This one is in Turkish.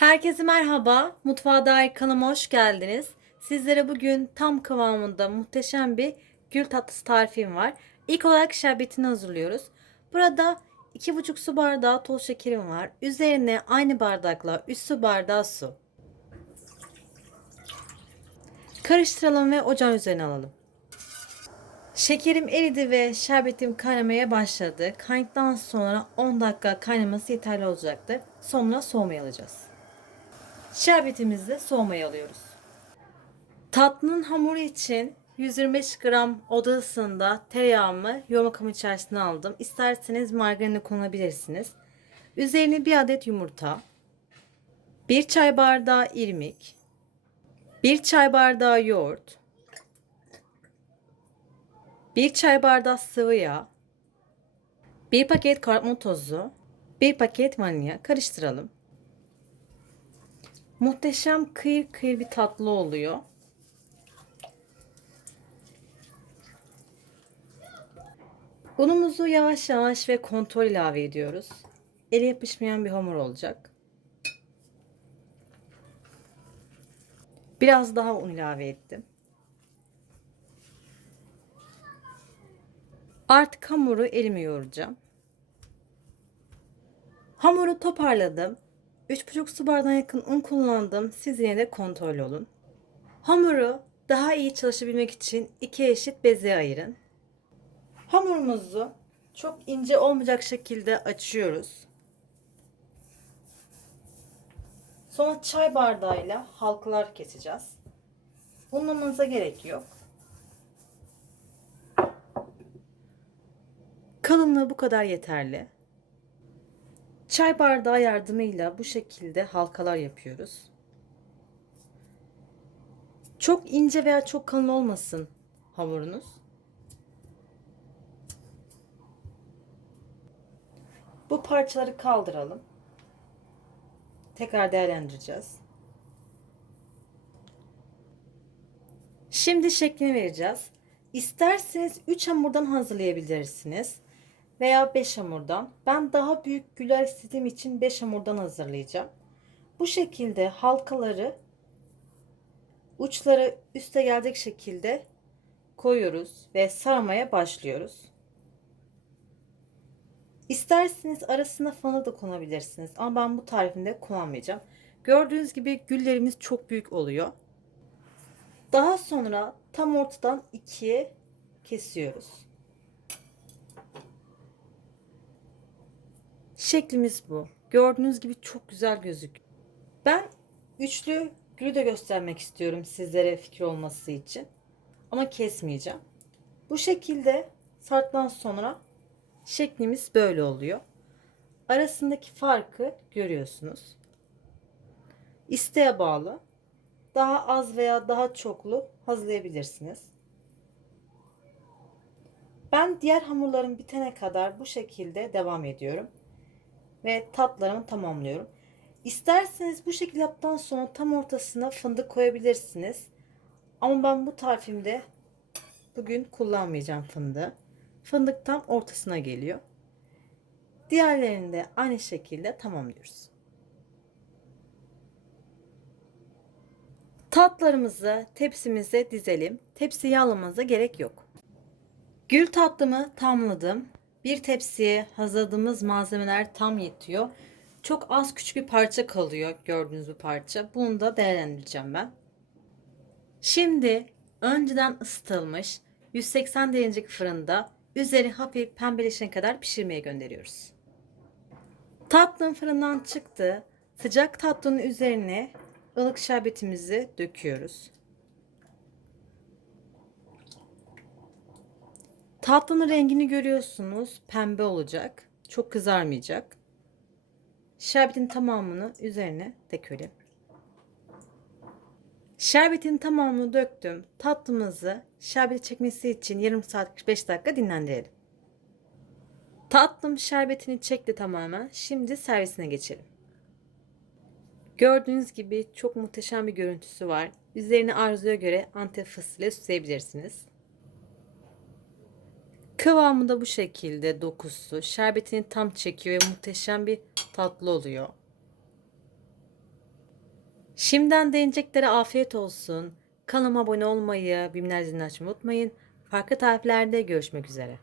Herkese merhaba. Mutfağa dair kanalıma hoş geldiniz. Sizlere bugün tam kıvamında muhteşem bir gül tatlısı tarifim var. İlk olarak şerbetini hazırlıyoruz. Burada 2,5 su bardağı toz şekerim var. Üzerine aynı bardakla 3 su bardağı su. Karıştıralım ve ocağın üzerine alalım. Şekerim eridi ve şerbetim kaynamaya başladı. Kaynadıktan sonra 10 dakika kaynaması yeterli olacaktır. Sonra soğumaya alacağız. Şerbetimizi de soğumaya alıyoruz. Tatlının hamuru için 125 gram oda ısısında tereyağımı yoğurma kabı içerisine aldım. İsterseniz margarini kullanabilirsiniz. Üzerine bir adet yumurta, 1 çay bardağı irmik, 1 çay bardağı yoğurt, 1 çay bardağı sıvı yağ, 1 paket karbonat tozu, 1 paket vanilya karıştıralım. Muhteşem kıyır kıyır bir tatlı oluyor. Unumuzu yavaş yavaş ve kontrol ilave ediyoruz. Ele yapışmayan bir hamur olacak. Biraz daha un ilave ettim. Artık hamuru elime yoğuracağım. Hamuru toparladım. 3,5 su bardağına yakın un kullandım. Siz yine de kontrol olun. Hamuru daha iyi çalışabilmek için iki eşit beze ayırın. Hamurumuzu çok ince olmayacak şekilde açıyoruz. Sonra çay bardağıyla halkalar keseceğiz. Unlamanıza gerek yok. Kalınlığı bu kadar yeterli. Çay bardağı yardımıyla bu şekilde halkalar yapıyoruz. Çok ince veya çok kalın olmasın hamurunuz. Bu parçaları kaldıralım. Tekrar değerlendireceğiz. Şimdi şeklini vereceğiz. İsterseniz 3 hamurdan hazırlayabilirsiniz veya 5 hamurdan. Ben daha büyük güler istediğim için 5 hamurdan hazırlayacağım. Bu şekilde halkaları uçları üste gelecek şekilde koyuyoruz ve sarmaya başlıyoruz. İsterseniz arasına fanı da konabilirsiniz ama ben bu tarifinde kullanmayacağım. Gördüğünüz gibi güllerimiz çok büyük oluyor. Daha sonra tam ortadan ikiye kesiyoruz. Şeklimiz bu. Gördüğünüz gibi çok güzel gözüküyor. Ben üçlü gülü de göstermek istiyorum sizlere fikir olması için. Ama kesmeyeceğim. Bu şekilde sarttan sonra şeklimiz böyle oluyor. Arasındaki farkı görüyorsunuz. İsteğe bağlı. Daha az veya daha çoklu hazırlayabilirsiniz. Ben diğer hamurlarım bitene kadar bu şekilde devam ediyorum ve tatlarımı tamamlıyorum. İsterseniz bu şekilde yaptıktan sonra tam ortasına fındık koyabilirsiniz. Ama ben bu tarifimde bugün kullanmayacağım fındığı. Fındık tam ortasına geliyor. Diğerlerini de aynı şekilde tamamlıyoruz. Tatlarımızı tepsimize dizelim. Tepsi yağlamamıza gerek yok. Gül tatlımı tamladım. Bir tepsiye hazırladığımız malzemeler tam yetiyor. Çok az küçük bir parça kalıyor gördüğünüz bu parça. Bunu da değerlendireceğim ben. Şimdi önceden ısıtılmış 180 derecelik fırında üzeri hafif pembeleşene kadar pişirmeye gönderiyoruz. Tatlım fırından çıktı. Sıcak tatlının üzerine ılık şerbetimizi döküyoruz. Tatlının rengini görüyorsunuz. Pembe olacak. Çok kızarmayacak. Şerbetin tamamını üzerine dökelim. Şerbetin tamamını döktüm. Tatlımızı şerbeti çekmesi için yarım saat 45 dakika dinlendirelim. Tatlım şerbetini çekti tamamen. Şimdi servisine geçelim. Gördüğünüz gibi çok muhteşem bir görüntüsü var. Üzerine arzuya göre antep fıstığı süsleyebilirsiniz. Kıvamı da bu şekilde dokusu. Şerbetini tam çekiyor ve muhteşem bir tatlı oluyor. Şimdiden deneyeceklere afiyet olsun. Kanalıma abone olmayı, bilimler zilini açmayı unutmayın. Farklı tariflerde görüşmek üzere.